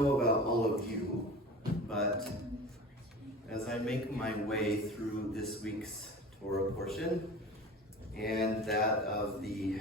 Know about all of you, but as I make my way through this week's Torah portion and that of the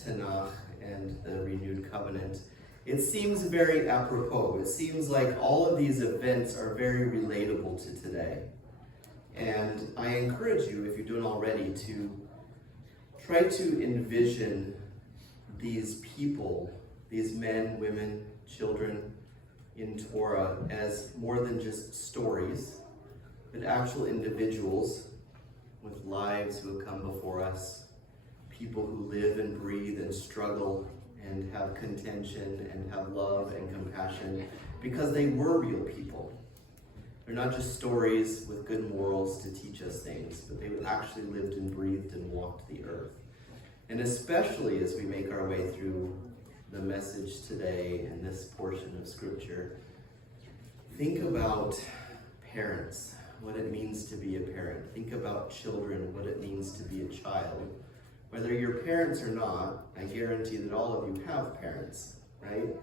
Tanakh and the renewed covenant, it seems very apropos. It seems like all of these events are very relatable to today. And I encourage you, if you don't already, to try to envision these people, these men, women, children in Torah as more than just stories, but actual individuals with lives who have come before us, people who live and breathe and struggle and have contention and have love and compassion because they were real people. They're not just stories with good morals to teach us things, but they actually lived and breathed and walked the earth. And especially as we make our way through the message today and this portion of scripture, think about parents, what it means to be a parent. Think about children, what it means to be a child. Whether you're parents or not, I guarantee that all of you have parents, right?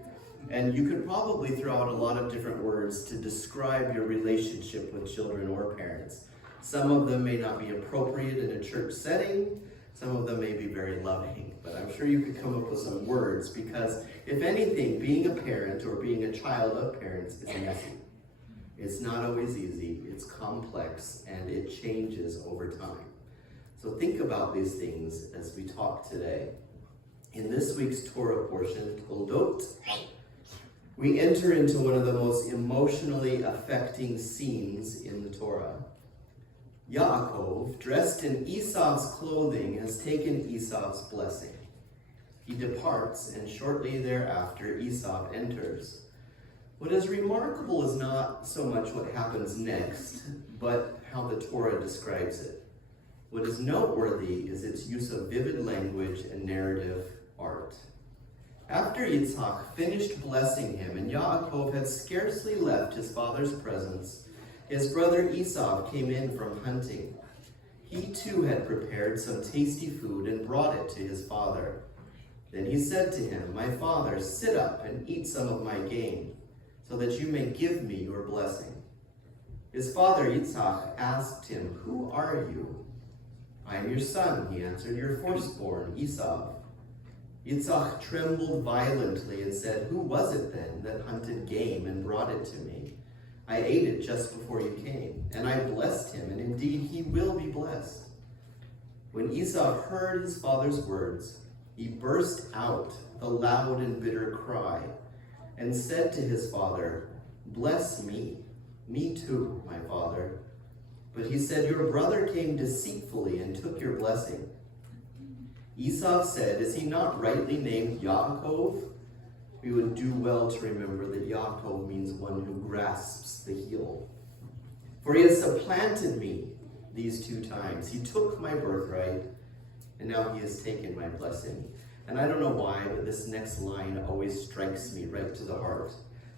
And you could probably throw out a lot of different words to describe your relationship with children or parents. Some of them may not be appropriate in a church setting. Some of them may be very loving, but I'm sure you could come up with some words because if anything, being a parent or being a child of parents is messy. It's not always easy, it's complex, and it changes over time. So think about these things as we talk today. In this week's Torah portion, Toldot, we enter into one of the most emotionally affecting scenes in the Torah. Yaakov, dressed in Esau's clothing, has taken Esau's blessing. He departs, and shortly thereafter Esau enters. What is remarkable is not so much what happens next, but how the Torah describes it. What is noteworthy is its use of vivid language and narrative art. After Yitzhak finished blessing him, and Yaakov had scarcely left his father's presence, his brother Esau came in from hunting. He too had prepared some tasty food and brought it to his father. Then he said to him, "My father, sit up and eat some of my game, so that you may give me your blessing." His father Yitzhak asked him, "Who are you?" "I am your son," he answered, "your firstborn, Esau." Yitzhak trembled violently and said, "Who was it then that hunted game and brought it to me? I ate it just before you came, and I blessed him, and indeed he will be blessed." When Esau heard his father's words, he burst out with a loud and bitter cry, and said to his father, "Bless me, me too, my father." But he said, "Your brother came deceitfully and took your blessing." Esau said, "Is he not rightly named Yaakov?" We would do well to remember that Yaakov means one who grasps the heel. "For he has supplanted me these 2 times. He took my birthright, and now he has taken my blessing." And I don't know why, but this next line always strikes me right to the heart.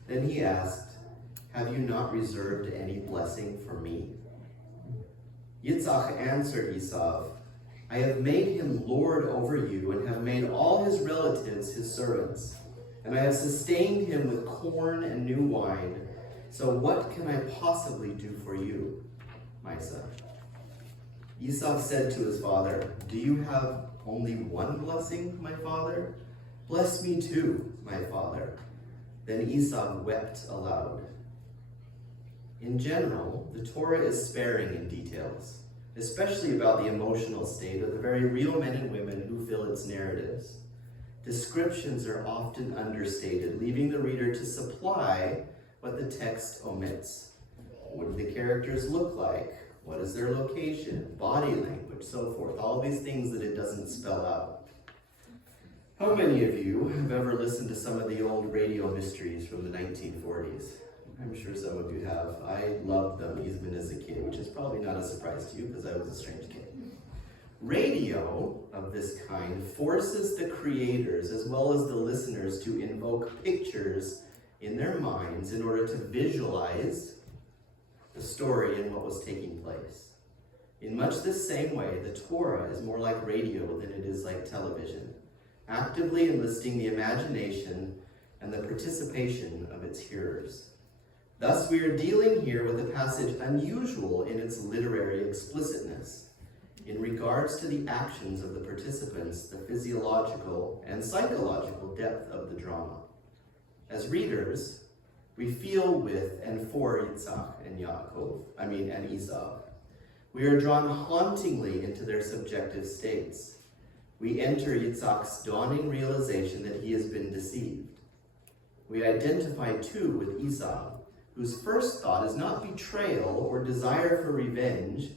Then he asked, "Have you not reserved any blessing for me?" Yitzhak answered Esau, "I have made him lord over you, and have made all his relatives his servants. And I have sustained him with corn and new wine. So what can I possibly do for you, my son?" Esau said to his father, "Do you have only one blessing, my father? Bless me too, my father." Then Esau wept aloud. In general, the Torah is sparing in details, especially about the emotional state of the very real men and women who fill its narratives. Descriptions are often understated, leaving the reader to supply what the text omits. What do the characters look like? What is their location, body language, so forth? All these things that it doesn't spell out. How many of you have ever listened to some of the old radio mysteries from the 1940s? I'm sure some of you have. I loved them even as a kid, which is probably not a surprise to you because I was a strange kid. Radio of this kind forces the creators as well as the listeners to invoke pictures in their minds in order to visualize the story and what was taking place. In much the same way, the Torah is more like radio than it is like television, actively enlisting the imagination and the participation of its hearers. Thus, we are dealing here with a passage unusual in its literary explicitness. In regards to the actions of the participants, the physiological and psychological depth of the drama. As readers, we feel with and for Yitzhak and Esau. We are drawn hauntingly into their subjective states. We enter Yitzhak's dawning realization that he has been deceived. We identify too with Esau, whose first thought is not betrayal or desire for revenge,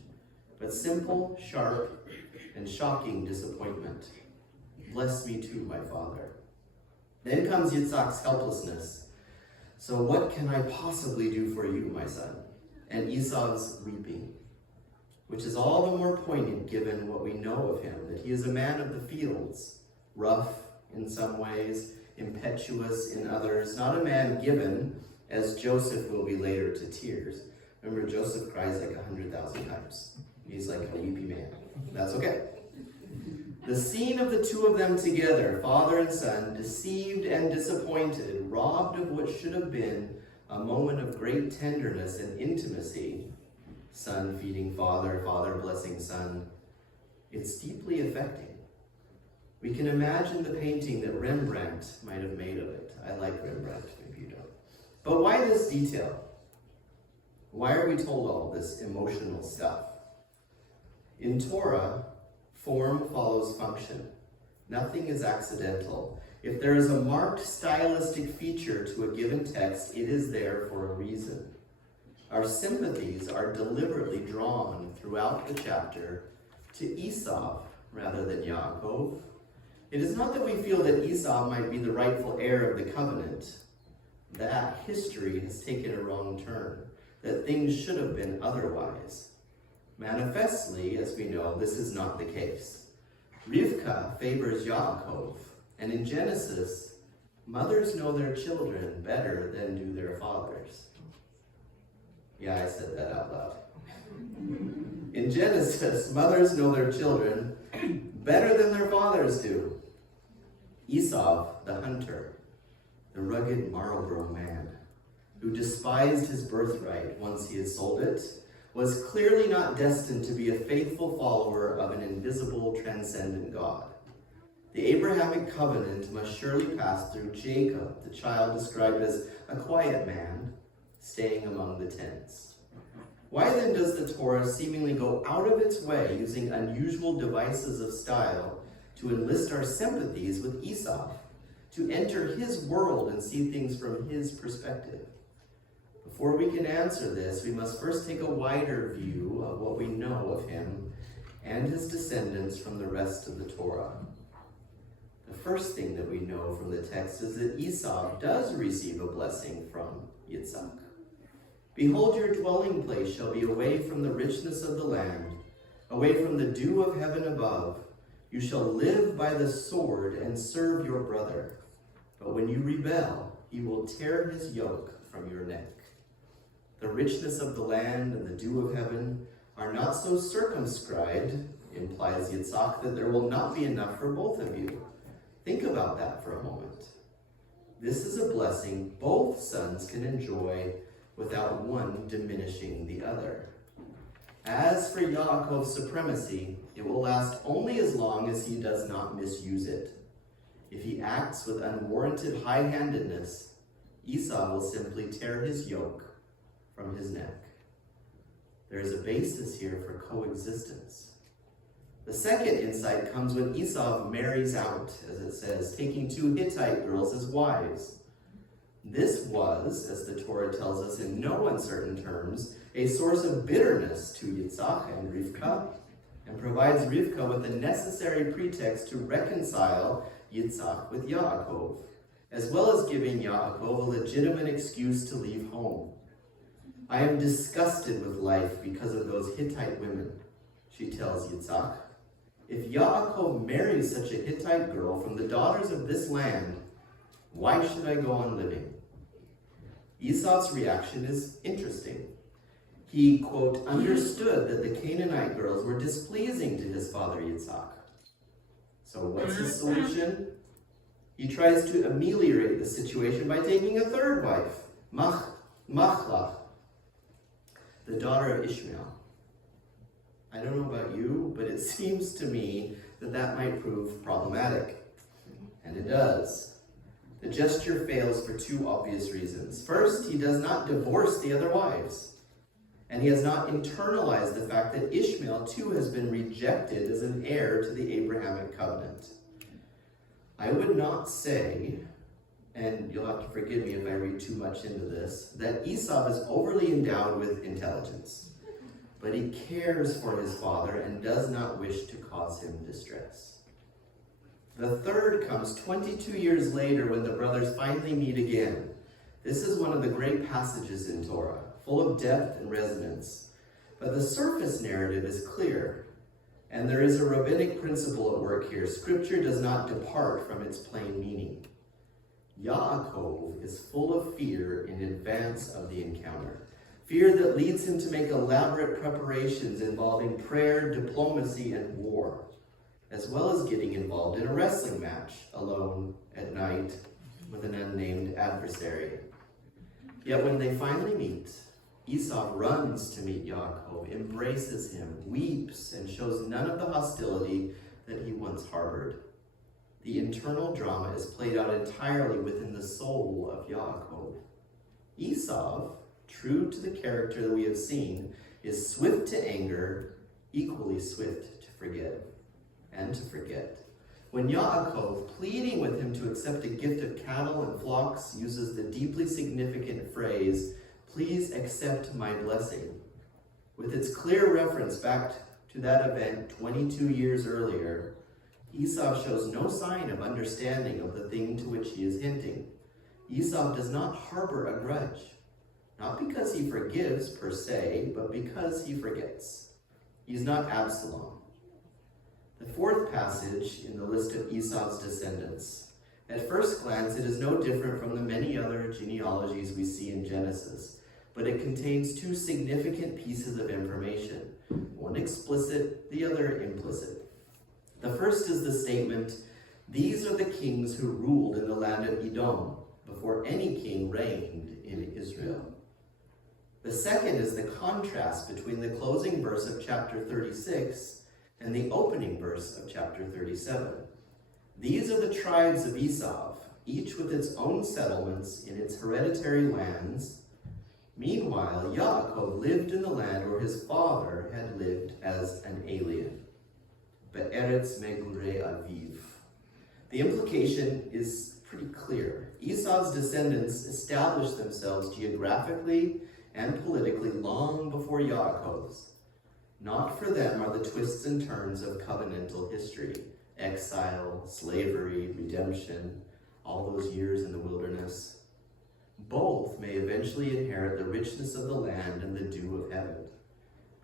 but simple, sharp, and shocking disappointment. Bless me too, my father. Then comes Yitzhak's helplessness. So what can I possibly do for you, my son? And Esau's weeping, which is all the more poignant given what we know of him, that he is a man of the fields, rough in some ways, impetuous in others, not a man given, as Joseph will be later, to tears. Remember, Joseph cries like 100,000 times. He's like a weepy man. That's okay. The scene of the two of them together, father and son, deceived and disappointed, robbed of what should have been a moment of great tenderness and intimacy, son feeding father, father blessing son, it's deeply affecting. We can imagine the painting that Rembrandt might have made of it. I like Rembrandt, maybe you don't. But why this detail? Why are we told all this emotional stuff? In Torah, form follows function. Nothing is accidental. If there is a marked stylistic feature to a given text, it is there for a reason. Our sympathies are deliberately drawn throughout the chapter to Esau rather than Yaakov. It is not that we feel that Esau might be the rightful heir of the covenant. That history has taken a wrong turn, that things should have been otherwise. Manifestly, as we know, this is not the case. Rivka favors Yaakov, and in Genesis, mothers know their children better than do their fathers. Yeah, I said that out loud. In Genesis, mothers know their children better than their fathers do. Esau, the hunter, the rugged Marlborough man, who despised his birthright once he had sold it, was clearly not destined to be a faithful follower of an invisible, transcendent God. The Abrahamic covenant must surely pass through Jacob, the child described as a quiet man, staying among the tents. Why then does the Torah seemingly go out of its way, using unusual devices of style, to enlist our sympathies with Esau, to enter his world and see things from his perspective? Before we can answer this, we must first take a wider view of what we know of him and his descendants from the rest of the Torah. The first thing that we know from the text is that Esau does receive a blessing from Yitzhak. Behold, your dwelling place shall be away from the richness of the land, away from the dew of heaven above. You shall live by the sword and serve your brother. But when you rebel, he will tear his yoke from your neck. The richness of the land and the dew of heaven are not so circumscribed, implies Yitzhak, that there will not be enough for both of you. Think about that for a moment. This is a blessing both sons can enjoy without one diminishing the other. As for Yaakov's supremacy, it will last only as long as he does not misuse it. If he acts with unwarranted high-handedness, Esau will simply tear his yoke from his neck. There is a basis here for coexistence. The second insight comes when Esau marries out, as it says, taking two Hittite girls as wives. This was, as the Torah tells us in no uncertain terms, a source of bitterness to Yitzhak and Rivka, and provides Rivka with the necessary pretext to reconcile Yitzhak with Yaakov, as well as giving Yaakov a legitimate excuse to leave home. I am disgusted with life because of those Hittite women, she tells Yitzhak. If Yaakov marries such a Hittite girl from the daughters of this land, why should I go on living? Esau's reaction is interesting. He, quote, understood that the Canaanite girls were displeasing to his father Yitzhak. So what's his solution? He tries to ameliorate the situation by taking a third wife, Machlach, the daughter of Ishmael. I don't know about you, but it seems to me that might prove problematic. And it does. The gesture fails for two obvious reasons. First, he does not divorce the other wives. And he has not internalized the fact that Ishmael too has been rejected as an heir to the Abrahamic covenant. I would not say, and you'll have to forgive me if I read too much into this, that Esau is overly endowed with intelligence, but he cares for his father and does not wish to cause him distress. The third comes 22 years later when the brothers finally meet again. This is one of the great passages in Torah, full of depth and resonance. But the surface narrative is clear, and there is a rabbinic principle at work here. Scripture does not depart from its plain meaning. Yaakov is full of fear in advance of the encounter. Fear that leads him to make elaborate preparations involving prayer, diplomacy, and war, as well as getting involved in a wrestling match alone at night with an unnamed adversary. Yet when they finally meet, Esau runs to meet Yaakov, embraces him, weeps, and shows none of the hostility that he once harbored. The internal drama is played out entirely within the soul of Yaakov. Esau, true to the character that we have seen, is swift to anger, equally swift to forgive and to forget. When Yaakov, pleading with him to accept a gift of cattle and flocks, uses the deeply significant phrase, "Please accept my blessing," with its clear reference back to that event 22 years earlier, Esau shows no sign of understanding of the thing to which he is hinting. Esau does not harbor a grudge, not because he forgives per se, but because he forgets. He is not Absalom. The fourth passage in the list of Esau's descendants. At first glance, it is no different from the many other genealogies we see in Genesis, but it contains two significant pieces of information, one explicit, the other implicit. The first is the statement, "These are the kings who ruled in the land of Edom, before any king reigned in Israel." The second is the contrast between the closing verse of chapter 36 and the opening verse of chapter 37. These are the tribes of Esau, each with its own settlements in its hereditary lands. Meanwhile, Yaakov lived in the land where his father had lived as an alien. Be'eretz megurei aviv. The implication is pretty clear. Esau's descendants established themselves geographically and politically long before Yaakov's. Not for them are the twists and turns of covenantal history, exile, slavery, redemption, all those years in the wilderness. Both may eventually inherit the richness of the land and the dew of heaven.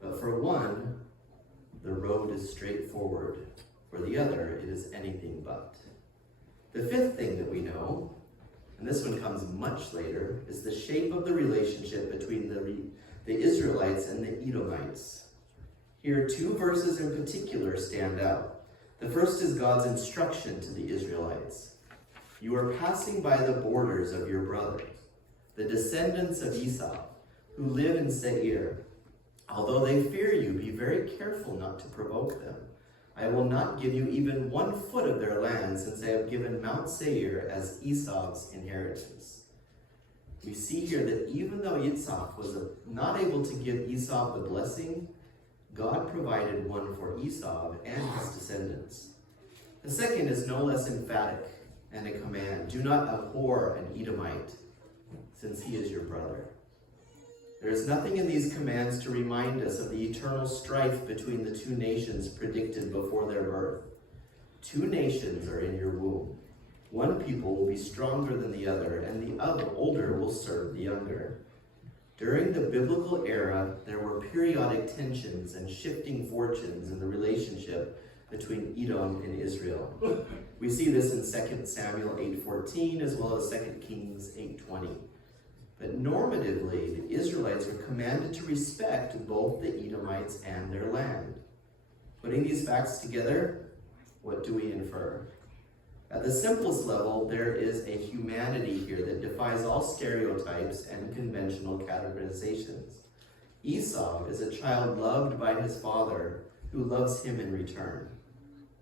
But for one, the road is straightforward. For the other, it is anything but. The fifth thing that we know, and this one comes much later, is the shape of the relationship between the Israelites and the Edomites. Here, two verses in particular stand out. The first is God's instruction to the Israelites. "You are passing by the borders of your brothers, the descendants of Esau, who live in Seir. Although they fear you, be very careful not to provoke them. I will not give you even 1 foot of their land, since I have given Mount Seir as Esau's inheritance." We see here that even though Yitzhak was not able to give Esau the blessing, God provided one for Esau and his descendants. The second is no less emphatic and a command. "Do not abhor an Edomite, since he is your brother." There is nothing in these commands to remind us of the eternal strife between the two nations predicted before their birth. Two nations are in your womb. One people will be stronger than the other, and the older will serve the younger. During the biblical era, there were periodic tensions and shifting fortunes in the relationship between Edom and Israel. We see this in 2 Samuel 8:14 as well as 2 Kings 8:20. But normatively, the Israelites were commanded to respect both the Edomites and their land. Putting these facts together, what do we infer? At the simplest level, there is a humanity here that defies all stereotypes and conventional categorizations. Esau is a child loved by his father, who loves him in return.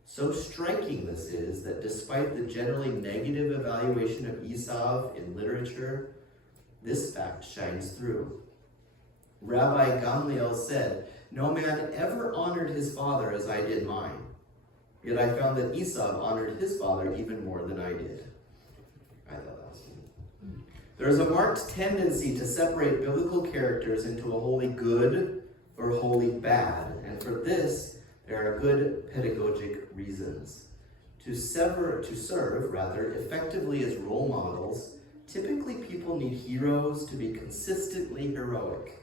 So striking this is that despite the generally negative evaluation of Esau in literature, this fact shines through. Rabbi Gamliel said, "No man ever honored his father as I did mine. Yet I found that Esau honored his father even more than I did." I thought that was neat. There is a marked tendency to separate biblical characters into a wholly good or wholly bad, and for this there are good pedagogic reasons. To serve effectively as role models, typically people need heroes to be consistently heroic,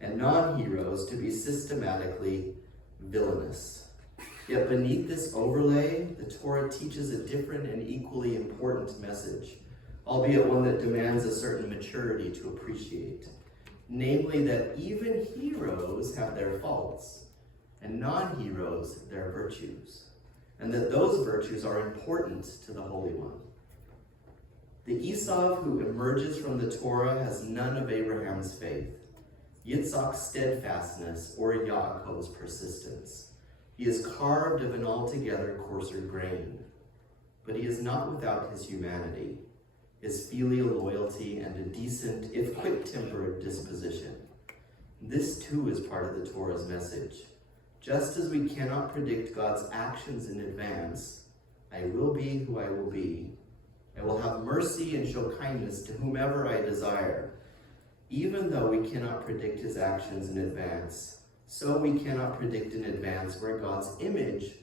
and non-heroes to be systematically villainous. Yet beneath this overlay, the Torah teaches a different and equally important message, albeit one that demands a certain maturity to appreciate. Namely, that even heroes have their faults, and non-heroes their virtues, and that those virtues are important to the Holy One. The Esau who emerges from the Torah has none of Abraham's faith, Yitzhak's steadfastness, or Yaakov's persistence. He is carved of an altogether coarser grain, but he is not without his humanity, his filial loyalty, and a decent, if quick-tempered disposition. This too is part of the Torah's message. Just as we cannot predict God's actions in advance, I will be who I will be. I will have mercy and show kindness to whomever I desire. Even though we cannot predict his actions in advance, so we cannot predict in advance where God's image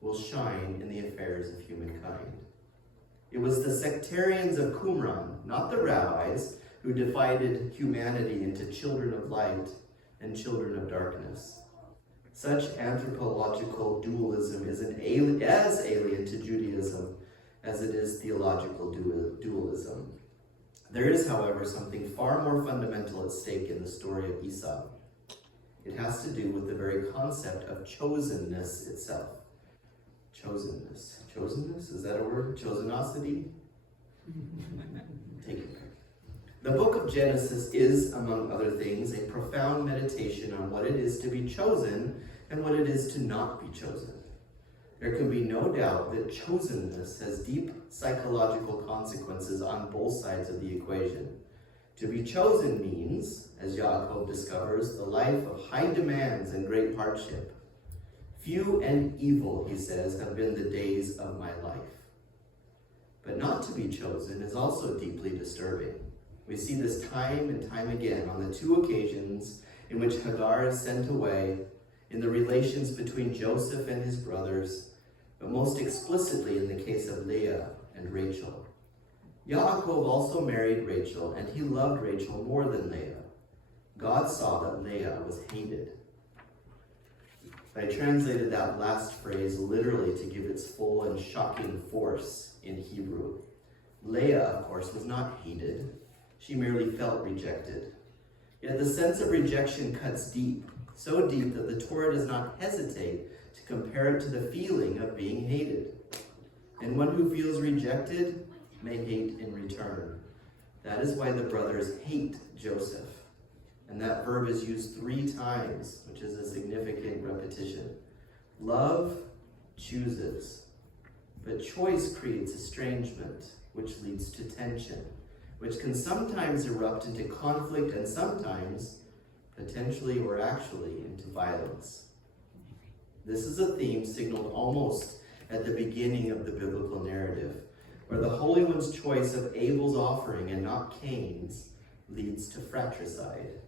will shine in the affairs of humankind. It was the sectarians of Qumran, not the rabbis, who divided humanity into children of light and children of darkness. Such anthropological dualism is as alien to Judaism as it is theological dualism. There is, however, something far more fundamental at stake in the story of Esau. It has to do with the very concept of chosenness itself. Chosenness. Chosenness? Is that a word? Chosenosity? Take it back. The book of Genesis is, among other things, a profound meditation on what it is to be chosen and what it is to not be chosen. There can be no doubt that chosenness has deep psychological consequences on both sides of the equation. To be chosen means, as Yaakov discovers, the life of high demands and great hardship. Few and evil, he says, have been the days of my life. But not to be chosen is also deeply disturbing. We see this time and time again on the two occasions in which Hagar is sent away, in the relations between Joseph and his brothers, but most explicitly in the case of Leah and Rachel. Yaakov also married Rachel, and he loved Rachel more than Leah. God saw that Leah was hated. I translated that last phrase literally to give its full and shocking force in Hebrew. Leah, of course, was not hated. She merely felt rejected. Yet the sense of rejection cuts deep, so deep that the Torah does not hesitate to compare it to the feeling of being hated. And one who feels rejected may hate in return. That is why the brothers hate Joseph. And that verb is used 3 times, which is a significant repetition. Love chooses, but choice creates estrangement, which leads to tension, which can sometimes erupt into conflict and sometimes, potentially or actually, into violence. This is a theme signaled almost at the beginning of the biblical narrative, where the Holy One's choice of Abel's offering and not Cain's leads to fratricide.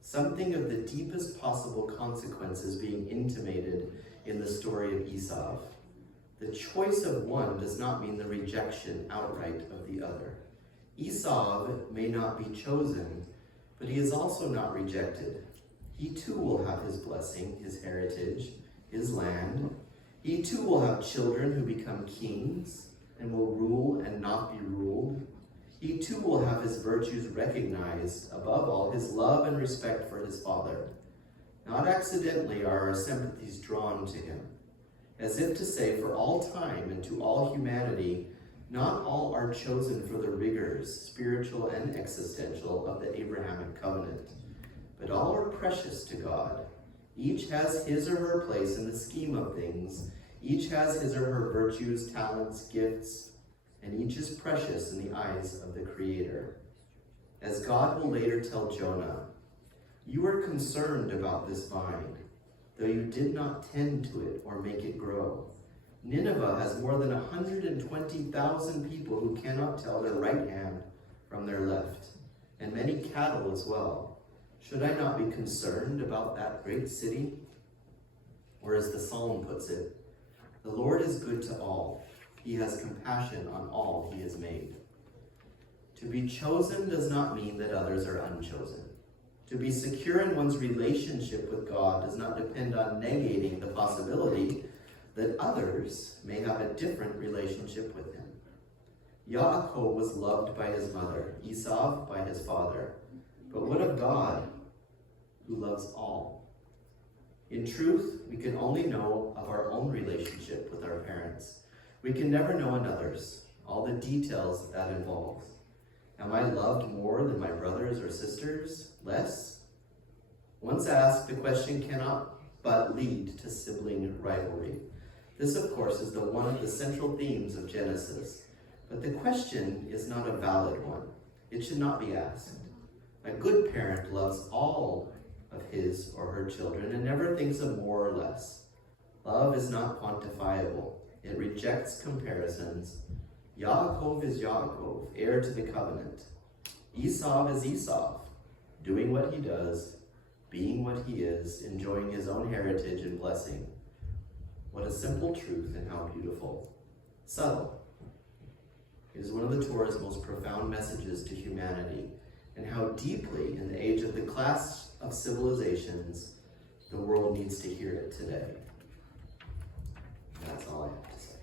Something of the deepest possible consequences being intimated in the story of Esau. The choice of one does not mean the rejection outright of the other. Esau may not be chosen, but he is also not rejected. He too will have his blessing, his heritage, his land. He too will have children who become kings and will rule and not be ruled. He too will have his virtues recognized, above all, his love and respect for his father. Not accidentally are our sympathies drawn to him. as if to say, for all time and to all humanity, not all are chosen for the rigors, spiritual and existential, of the Abrahamic covenant, but all are precious to God. Each has his or her place in the scheme of things. Each has his or her virtues, talents, gifts, and each is precious in the eyes of the Creator. As God will later tell Jonah, "You were concerned about this vine, though you did not tend to it or make it grow. Nineveh has more than 120,000 people who cannot tell their right hand from their left, and many cattle as well. Should I not be concerned about that great city?" Or as the psalm puts it, "The Lord is good to all. He has compassion on all he has made." To be chosen does not mean that others are unchosen. To be secure in one's relationship with God does not depend on negating the possibility that others may have a different relationship with him. Yaakov was loved by his mother, Esau by his father. But what of God, who loves all? In truth, we can only know of our own relationship with our parents. We can never know another's, all the details that involves. Am I loved more than my brothers or sisters? Less? Once asked, the question cannot but lead to sibling rivalry. This, of course, is one of the central themes of Genesis. But the question is not a valid one. It should not be asked. A good parent loves all of his or her children and never thinks of more or less. Love is not quantifiable. It rejects comparisons. Yaakov is Yaakov, heir to the covenant. Esau is Esau, doing what he does, being what he is, enjoying his own heritage and blessing. What a simple truth, and how beautiful. Subtle. It is one of the Torah's most profound messages to humanity, and how deeply, in the age of the clash of civilizations, the world needs to hear it today. That's all I have to say.